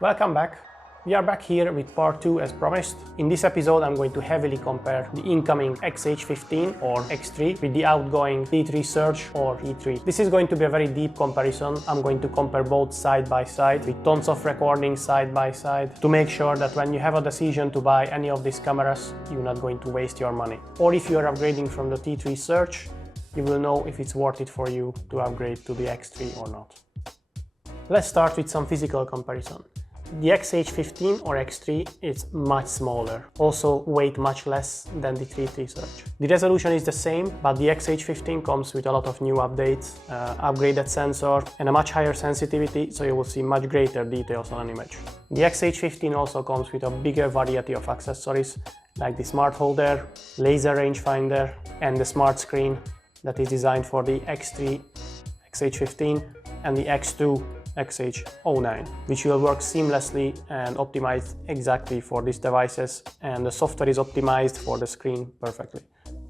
Welcome back. We are back here with part 2 as promised. In this episode I'm going to heavily compare the incoming XH15 or X3 with the outgoing T3 Surge or T3. This is going to be a very deep comparison. I'm going to compare both side by side with tons of recordings side by side to make sure that when you have a decision to buy any of these cameras, you're not going to waste your money. Or if you are upgrading from the T3 Surge, you will know if it's worth it for you to upgrade to the X3 or not. Let's start with some physical comparison. The XH15 or X3 is much smaller, also weight much less than the T3 Surge. The resolution is the same, but the XH15 comes with a lot of new updates, upgraded sensor and a much higher sensitivity, so you will see much greater details on an image. The XH15 also comes with a bigger variety of accessories like the smart holder, laser rangefinder and the smart screen that is designed for the X3 XH15 and the X2 XH09, which will work seamlessly and optimized exactly for these devices, and the software is optimized for the screen perfectly.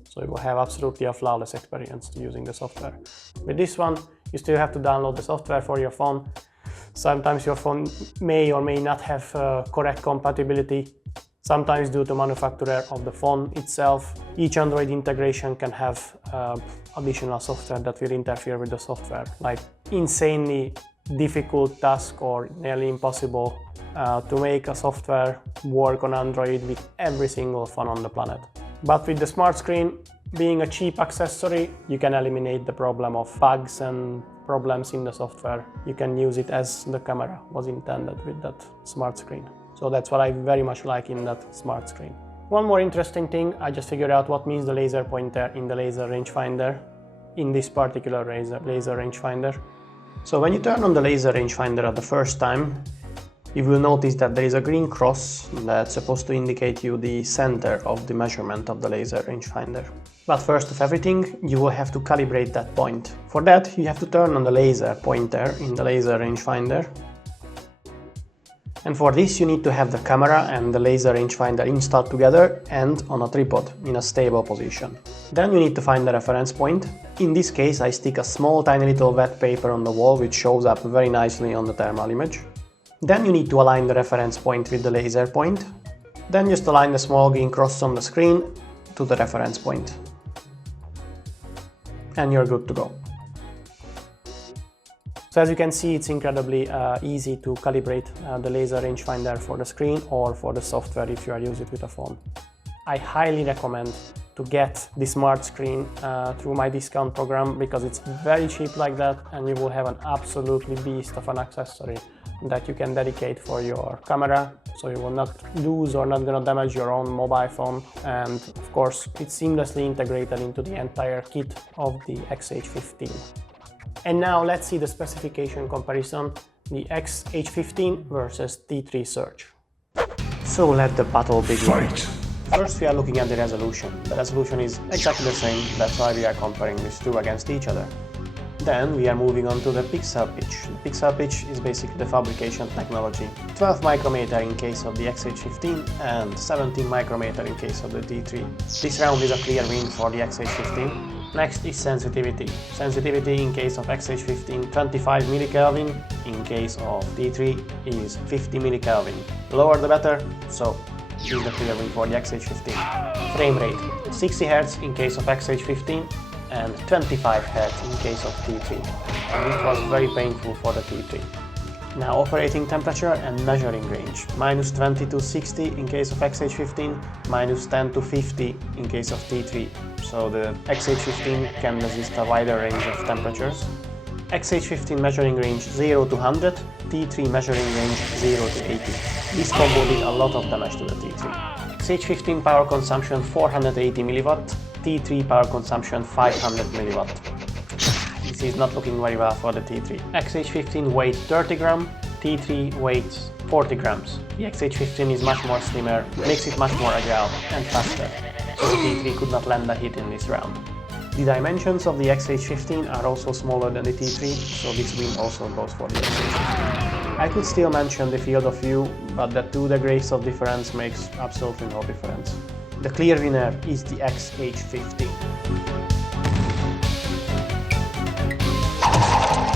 So you will have absolutely a flawless experience to using the software. With this one, you still have to download the software for your phone. Sometimes your phone may or may not have correct compatibility. Sometimes due to manufacturer of the phone itself. Each Android integration can have additional software that will interfere with the software, like insanely difficult task or nearly impossible to make a software work on Android with every single phone on the planet. But with the smart screen being a cheap accessory, you can eliminate the problem of bugs and problems in the software. You can use it as the camera was intended with that smart screen. So that's what I very much like in that smart screen. One more interesting thing, I just figured out what means the laser pointer in the laser rangefinder, in this particular laser rangefinder. So when you turn on the laser rangefinder at the first time, you will notice that there is a green cross that's supposed to indicate you the center of the measurement of the laser rangefinder. But first of everything, you will have to calibrate that point. For that, you have to turn on the laser pointer in the laser rangefinder. And for this, you need to have the camera and the laser rangefinder installed together and on a tripod in a stable position. Then you need to find the reference point. In this case, I stick a small tiny little wet paper on the wall, which shows up very nicely on the thermal image. Then you need to align the reference point with the laser point. Then just align the small green cross on the screen to the reference point. And you're good to go. So as you can see, it's incredibly easy to calibrate the laser rangefinder for the screen or for the software if you are using it with a phone. I highly recommend to get the smart screen through my discount program because it's very cheap like that, and you will have an absolutely beast of an accessory that you can dedicate for your camera, so you will not lose or not gonna damage your own mobile phone. And of course, it's seamlessly integrated into the entire kit of the XH15. And now let's see the specification comparison, the XH15 versus T3 Surge. So let the battle begin. First we are looking at the resolution. The resolution is exactly the same, that's why we are comparing these two against each other. Then we are moving on to the pixel pitch. The pixel pitch is basically the fabrication technology. 12 micrometer in case of the XH15 and 17 micrometer in case of the T3. This round is a clear win for the XH15. Next is sensitivity. Sensitivity in case of XH15 25 millikelvin, in case of T3 is 50 millikelvin. The lower the better, so this is the clear win for the XH15. Frame rate 60 Hz in case of XH15 and 25 Hz in case of T3. And it was very painful for the T3. Now operating temperature and measuring range. -20 to 60 in case of XH15, -10 to 50 in case of T3. So the XH15 can resist a wider range of temperatures. XH15 measuring range 0 to 100, T3 measuring range 0 to 80. This combo did a lot of damage to the T3. XH15 power consumption 480 mW, T3 power consumption 500 mW. This is not looking very well for the T3. XH15 weighs 30 grams, T3 weighs 40 grams. The XH15 is much more slimmer, makes it much more agile and faster, so the T3 could not land a hit in this round. The dimensions of the XH15 are also smaller than the T3, so this win also goes for the XH15. I could still mention the field of view, but the 2 degrees of difference makes absolutely no difference. The clear winner is the XH15.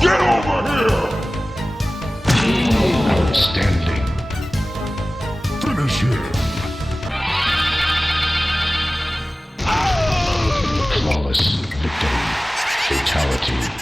Get over here! still standing. Finish him. Flawless victory. Fatality.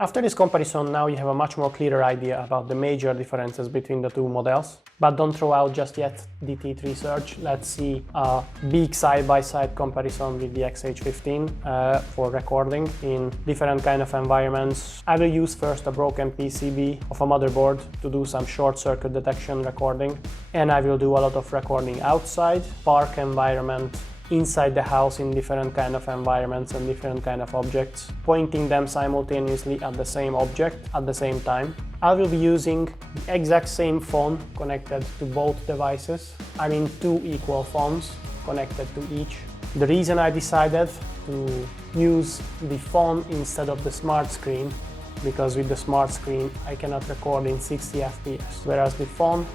After this comparison, now you have a much more clearer idea about the major differences between the two models. But don't throw out just yet the T3 Surge. Let's see a big side-by-side comparison with the XH15 for recording in different kind of environments. I will use first a broken PCB of a motherboard to do some short circuit detection recording. And I will do a lot of recording outside, park environment, inside the house in different kind of environments and different kind of objects, pointing them simultaneously at the same object at the same time. I will be using the exact same phone connected to both devices. I mean two equal phones connected to each. The reason I decided to use the phone instead of the smart screen, because with the smart screen I cannot record in 60 FPS, whereas the phone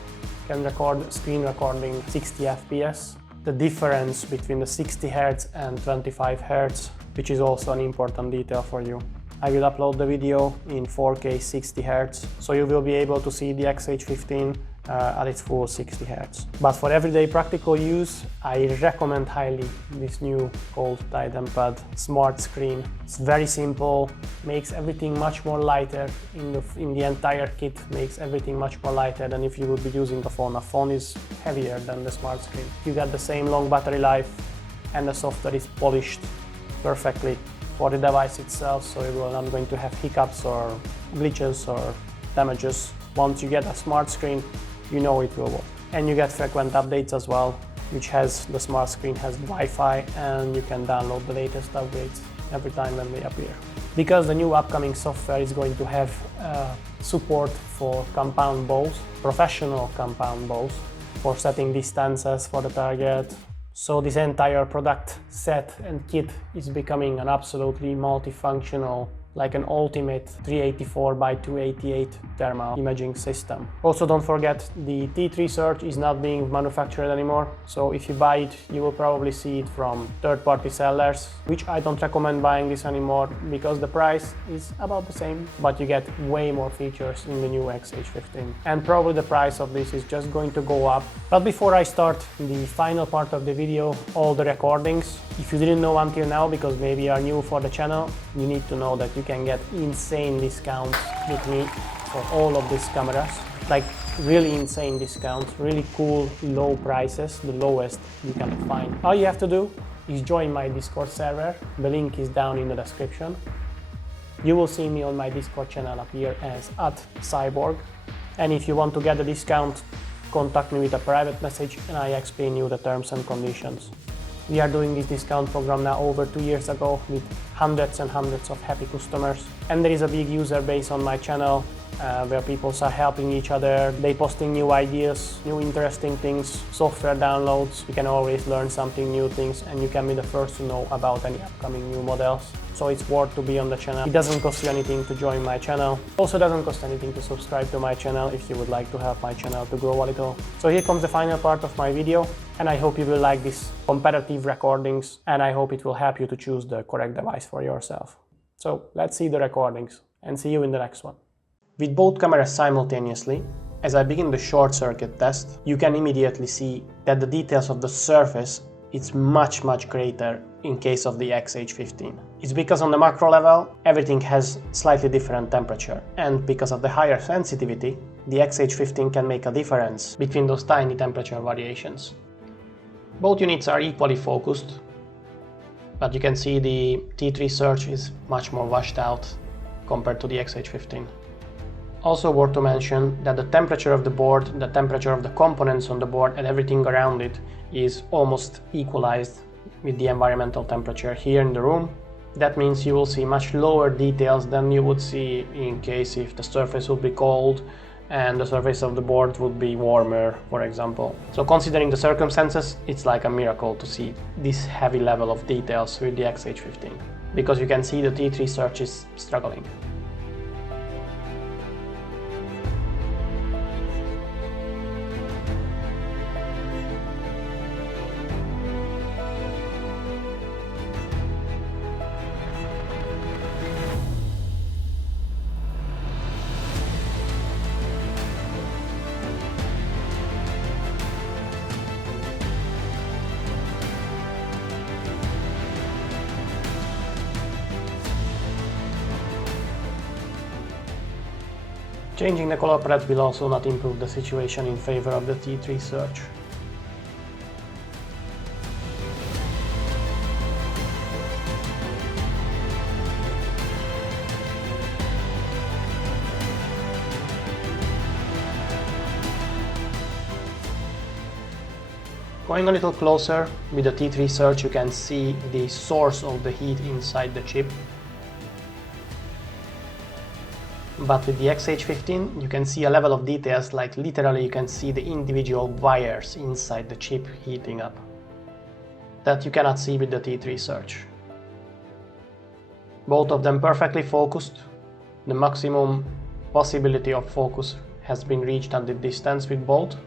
can record screen recording 60 FPS. The difference between the 60 Hz and 25 Hz, which is also an important detail for you. I will upload the video in 4K 60 Hz, so you will be able to see the XH15 at its full 60 Hz. But for everyday practical use, I recommend highly this new Cold Titan Pad smart screen. It's very simple, makes everything much more lighter in the entire kit, makes everything much more lighter than if you would be using a phone. A phone is heavier than the smart screen. You get the same long battery life and the software is polished perfectly for the device itself, so you are not going to have hiccups or glitches or damages. Once you get a smart screen, you know it will work. And you get frequent updates as well, which has the smart screen has Wi-Fi, and you can download the latest updates every time when they appear. Because the new upcoming software is going to have support for compound bows, professional compound bows, for setting distances for the target. So this entire product set and kit is becoming an absolutely multifunctional, like an ultimate 384 by 288 thermal imaging system. Also, don't forget the T3 Surge is not being manufactured anymore, so if you buy it, you will probably see it from third-party sellers, which I don't recommend buying this anymore because the price is about the same, but you get way more features in the new XH15. And probably the price of this is just going to go up. But before I start the final part of the video, all the recordings, if you didn't know until now, because maybe you are new for the channel, you need to know that you can get insane discounts with me for all of these cameras, like really insane discounts, really cool low prices, the lowest you can find. All you have to do is join my Discord server. The link is down in the description. You will see me on my Discord channel appear as @cyborg, and if you want to get a discount, contact me with a private message and I explain you the terms and conditions. We are doing this discount program now over 2 years ago with hundreds and hundreds of happy customers. And there is a big user base on my channel where people are helping each other. They posting new ideas, new interesting things, software downloads. You can always learn something new things and you can be the first to know about any upcoming new models. So it's worth to be on the channel. It doesn't cost you anything to join my channel. Also doesn't cost anything to subscribe to my channel if you would like to help my channel to grow a little. So here comes the final part of my video, and I hope you will like these comparative recordings, and I hope it will help you to choose the correct device for yourself. So let's see the recordings and see you in the next one. With both cameras simultaneously, as I begin the short circuit test, you can immediately see that the details of the surface is much greater in case of the XH15. It's because on the macro level, everything has slightly different temperature, and because of the higher sensitivity, the XH15 can make a difference between those tiny temperature variations. Both units are equally focused, but you can see the T3 Surge is much more washed out compared to the XH15. Also worth to mention that the temperature of the board, the temperature of the components on the board and everything around it is almost equalized with the environmental temperature here in the room. That means you will see much lower details than you would see in case if the surface would be cold and the surface of the board would be warmer, for example. So considering the circumstances, it's like a miracle to see this heavy level of details with the XH15, because you can see the T3 Surge is struggling. Changing the color palette will also not improve the situation in favor of the T3 search. Going a little closer with the T3 search, you can see the source of the heat inside the chip. But with the XH15 you can see a level of details, like literally you can see the individual wires inside the chip heating up, that you cannot see with the T3 search. Both of them perfectly focused. The maximum possibility of focus has been reached at the distance with both,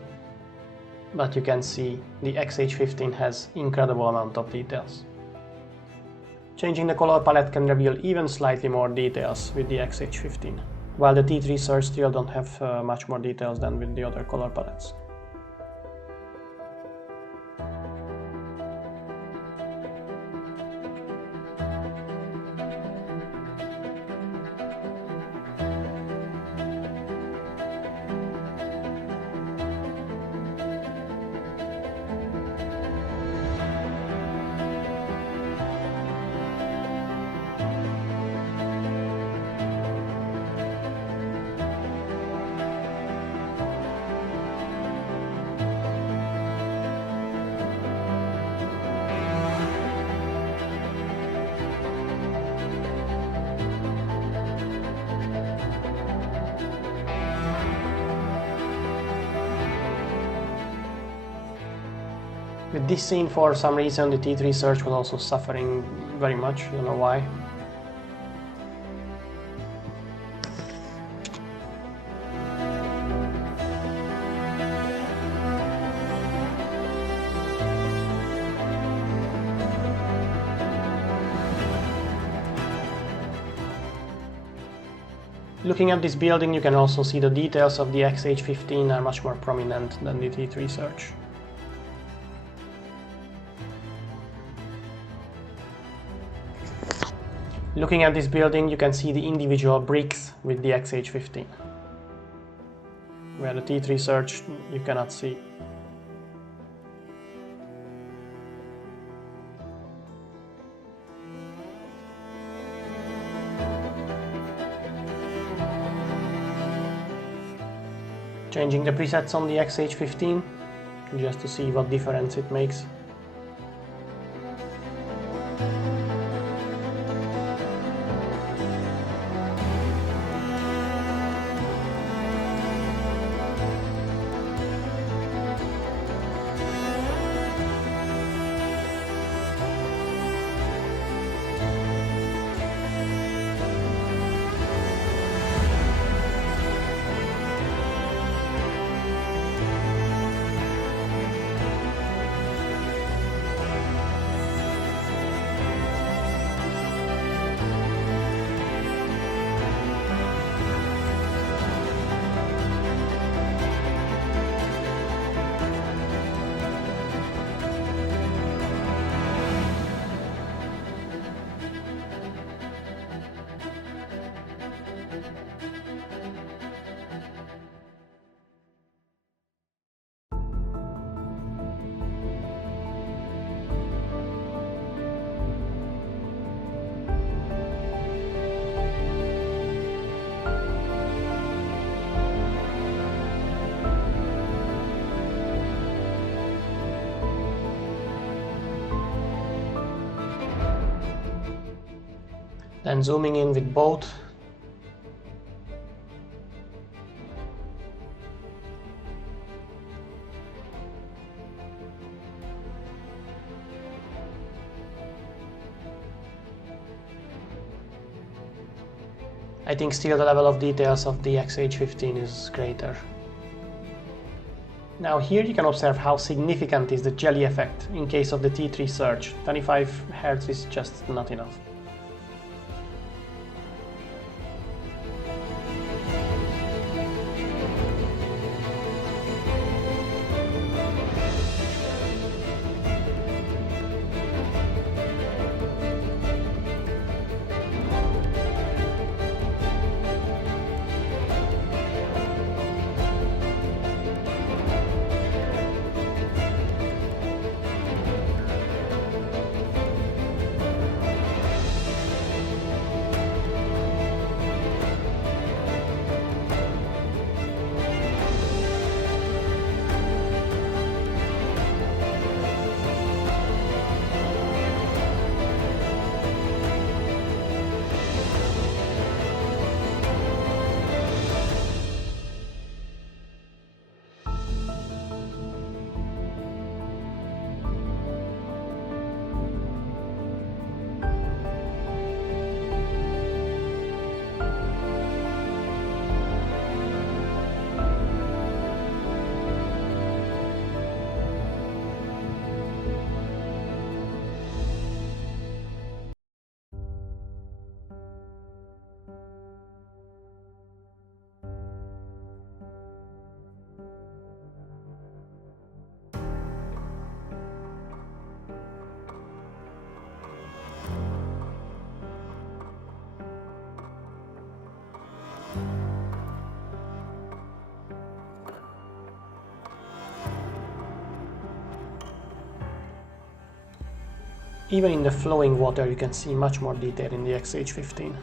but you can see the XH15 has incredible amount of details. Changing the color palette can reveal even slightly more details with the XH15, while the T3 search still don't have much more details than with the other color palettes. With this scene, for some reason, the T3 search was also suffering very much, I don't know why. Looking at this building, you can also see the details of the XH15 are much more prominent than the T3 search. Looking at this building, you can see the individual bricks with the XH15, where the T3 search you cannot see. Changing the presets on the XH15 just to see what difference it makes. Then zooming in with both. I think still the level of details of the XH15 is greater. Now here you can observe how significant is the jelly effect in case of the T3 search. 25 Hz is just not enough. Even in the flowing water you can see much more detail in the XH15.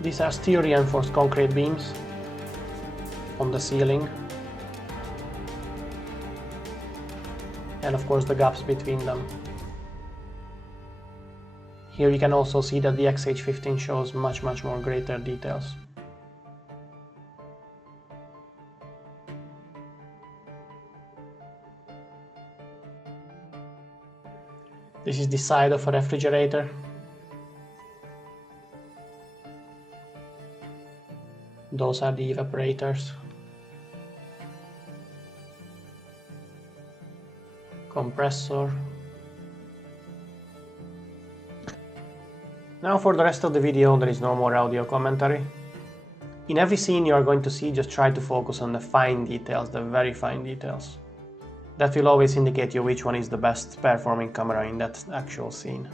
These are steel reinforced concrete beams on the ceiling, and of course the gaps between them. Here you can also see that the XH15 shows much more greater details. This is the side of a refrigerator. Those are the evaporators. Compressor. Now for the rest of the video there is no more audio commentary. In every scene you are going to see, just try to focus on the fine details, the very fine details. That will always indicate you which one is the best performing camera in that actual scene.